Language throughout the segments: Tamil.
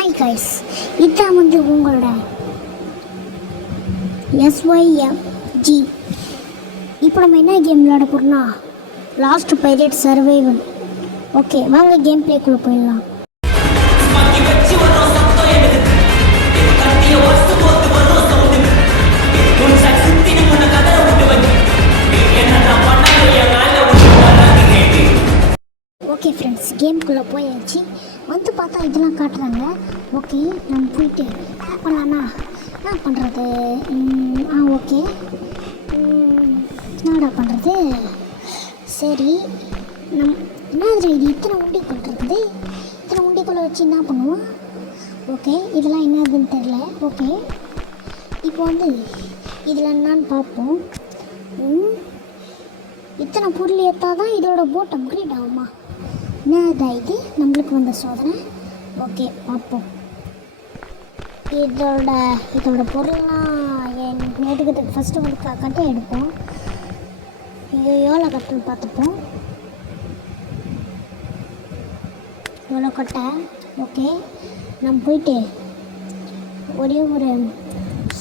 ஹாய் கைஸ், இதான் வந்து உங்களோட SYMG. இப்போ நம்ம என்ன கேம் விளையாட போகிறோம்னா லாஸ்ட் பைரேட் சர்வைவல். ஓகே, வாங்க கேம் பிளேக்குள்ளே போயிடலாம். ஓகே ஃப்ரெண்ட்ஸ், கேமுக்குள்ளே போயாச்சு. வந்து பார்த்தா இதெல்லாம் காட்டுறாங்க. ஓகே, நம்ம போயிட்டு பண்ணலாம்னா என்ன பண்ணுறது? ஓகே, என்னடா பண்ணுறது? சரி, என்ன இது இத்தனை உண்டி கொண்டிருக்குது? இத்தனை உண்டிக்குள்ளே வச்சு என்ன பண்ணுவோம்? ஓகே, இதெல்லாம் என்னதுன்னு தெரில. ஓகே, இப்போ வந்து இதில் என்னான்னு பார்ப்போம். இத்தனை பொருள் ஏற்றால் தான் இதோட போட் அப்கிரேட் ஆகுமா? என்னதா இது நம்மளுக்கு வந்த சோதனை? ஓகே, பார்ப்போம். இதோட பொருள்லாம் எடுக்கிறதுக்கு ஃபஸ்ட்டு வந்து கட்டை எடுப்போம். இங்கே எவ்வளோ கட்டுன்னு பார்த்துப்போம். எவ்வளோ கட்டை? ஓகே, நம்ம போயிட்டு ஒரே ஒரு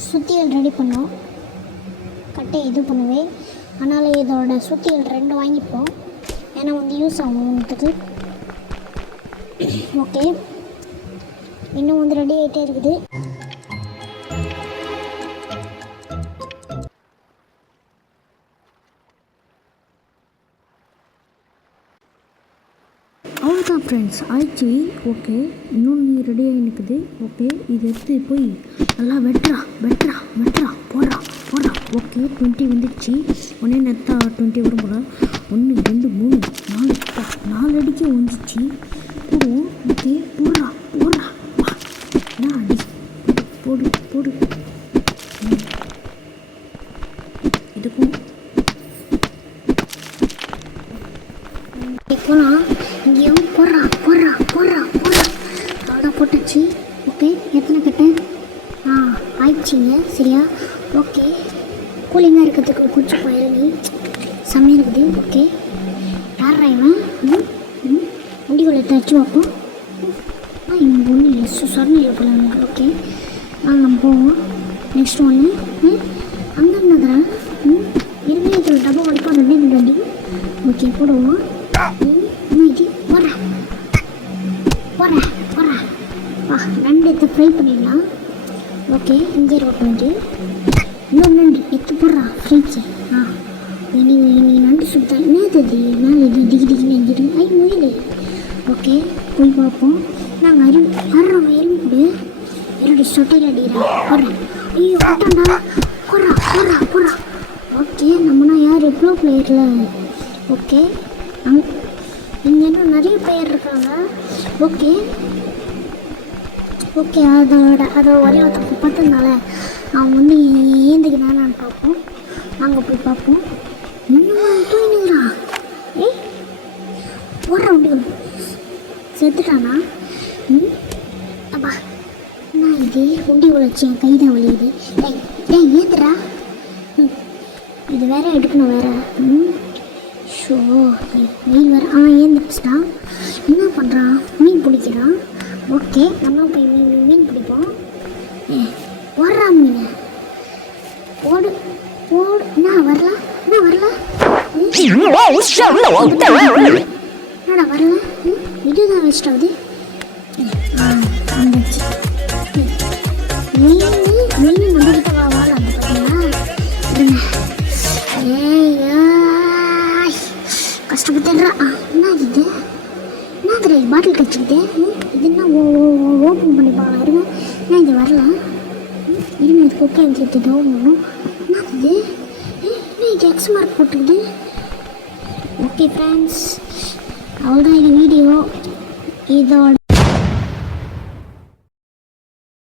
சுத்தியல் ரெடி பண்ணோம். கட்டை இது பண்ணுவேன், அதனால் இதோட சுத்தியல் 2 வாங்கிப்போம். ஏன்னா வந்து யூஸ் ஆகும்ன்றதுக்கு. ஓகே, இன்னும் வந்து ரெடி ஆகிட்டே இருக்குது. அவ்வளோதான் ஃப்ரெண்ட்ஸ், ஆயிடுச்சு. ஓகே, இன்னொன்று ரெடியாகி நிற்குது. ஓகே, இது எடுத்து போய் நல்லா வெட்டுறா போடுறா. ஓகே, 20 வந்துடுச்சு. உடனே நெத்தா 20 வரும் போல. 1 2 3 4 அடிக்கு வந்துச்சு. போடுவோம். ஓகே, போடுறா என்ன அடி? போடு. இதுக்கும் போகலாம். இங்கேயும் போடுறா. அவ்வளோதான் போட்டுச்சு. ஓகே, எத்தனை கட்டை? ஆயிடுச்சிங்க. சரியா? ஓகே, கூலிங்காக இருக்கிறதுக்கு குடிச்சு போயிருந்து செம்மையாக இருக்குது. ஓகே, யாரா இவன்? முடிவுகளை தச்சு பார்ப்போம். இவங்க ஒன்றும் இல்லை, சொர்ணம் போல. ஓகே, நம்ம போவோம். நெக்ஸ்ட் ஒன்று அங்கே என்னதுரா? இருந்தே இதில் டப்பா வடிப்பா 2 வண்டி. ஓகே, போடுவோம். இது போடுறா. 2 எடுத்து ஃப்ரை பண்ணிடலாம். ஓகே, இங்கே ரோட்டு இன்னொரு நண்டு எடுத்து போடுறா ஃப்ரைச்சு. இனி நண்டு சுத்தா என்னது? மேலே இது திகின்னு எங்கிட்டு முயலே. ஓகே, போய் பார்ப்போம். நாங்கள் அறுறோம் எலும்பு என்னுடைய சொட்டையில் அடிக்கிறேன். போடுறேன். ஐயோ, போட்டாண்டா. போடுறா. ஓகே, நம்மனா யார் எவ்வளோ பிளேயரில்? ஓகே, இங்கே இன்னும் நிறைய பிளேயர் இருக்காங்க. ஓகே, அதோட ஒரே ஒருத்தருக்கு பார்த்ததுனால அவன் வந்து ஏந்துக்கிறான்னு பார்ப்போம். நாங்கள் போய் பார்ப்போம். இன்னும் தூங்கினுங்கிறா. ஓடுற உண்டிகள் செத்துட்டானா? அப்பா, என்ன இது? உண்டி உழைச்சி என் கை தான் வலியுது. ஏந்துடா. இது வேற எடுக்கணும் வேற. ஷோ, மீன் வேற. ஏந்துச்சுட்டான். என்ன பண்ணுறான்? மீன் பிடிக்கிறான். ஓகே, நம்மளும் போய் மீன் பிடிப்போம். ஓடுறா மீன். ஓடு. என்ன வரல? என்னடா வரல? இதுதான் வேஸ்ட் ஆகுது. வந்துச்சு. மீன் நம்மகிட்ட வாழ அந்த பார்த்தீங்களா? கஷ்டப்பட்டுறா. என்ன இது? என்னது பாட்டில் கடிச்சுக்கிட்டே? இது என்ன ஓப்பன் பண்ணி பார்க்கலாம். இருங்க, ஏன் இது வரல? இருங்க, இது குக்கை எடுத்துட்டு ஓப்பன். என்னது இது? எக்ஸ் மார்க் போட்டுக்குது. ஓகே ஃப்ரெண்ட்ஸ், அவ்வளோதான் இந்த வீடியோ. இதோட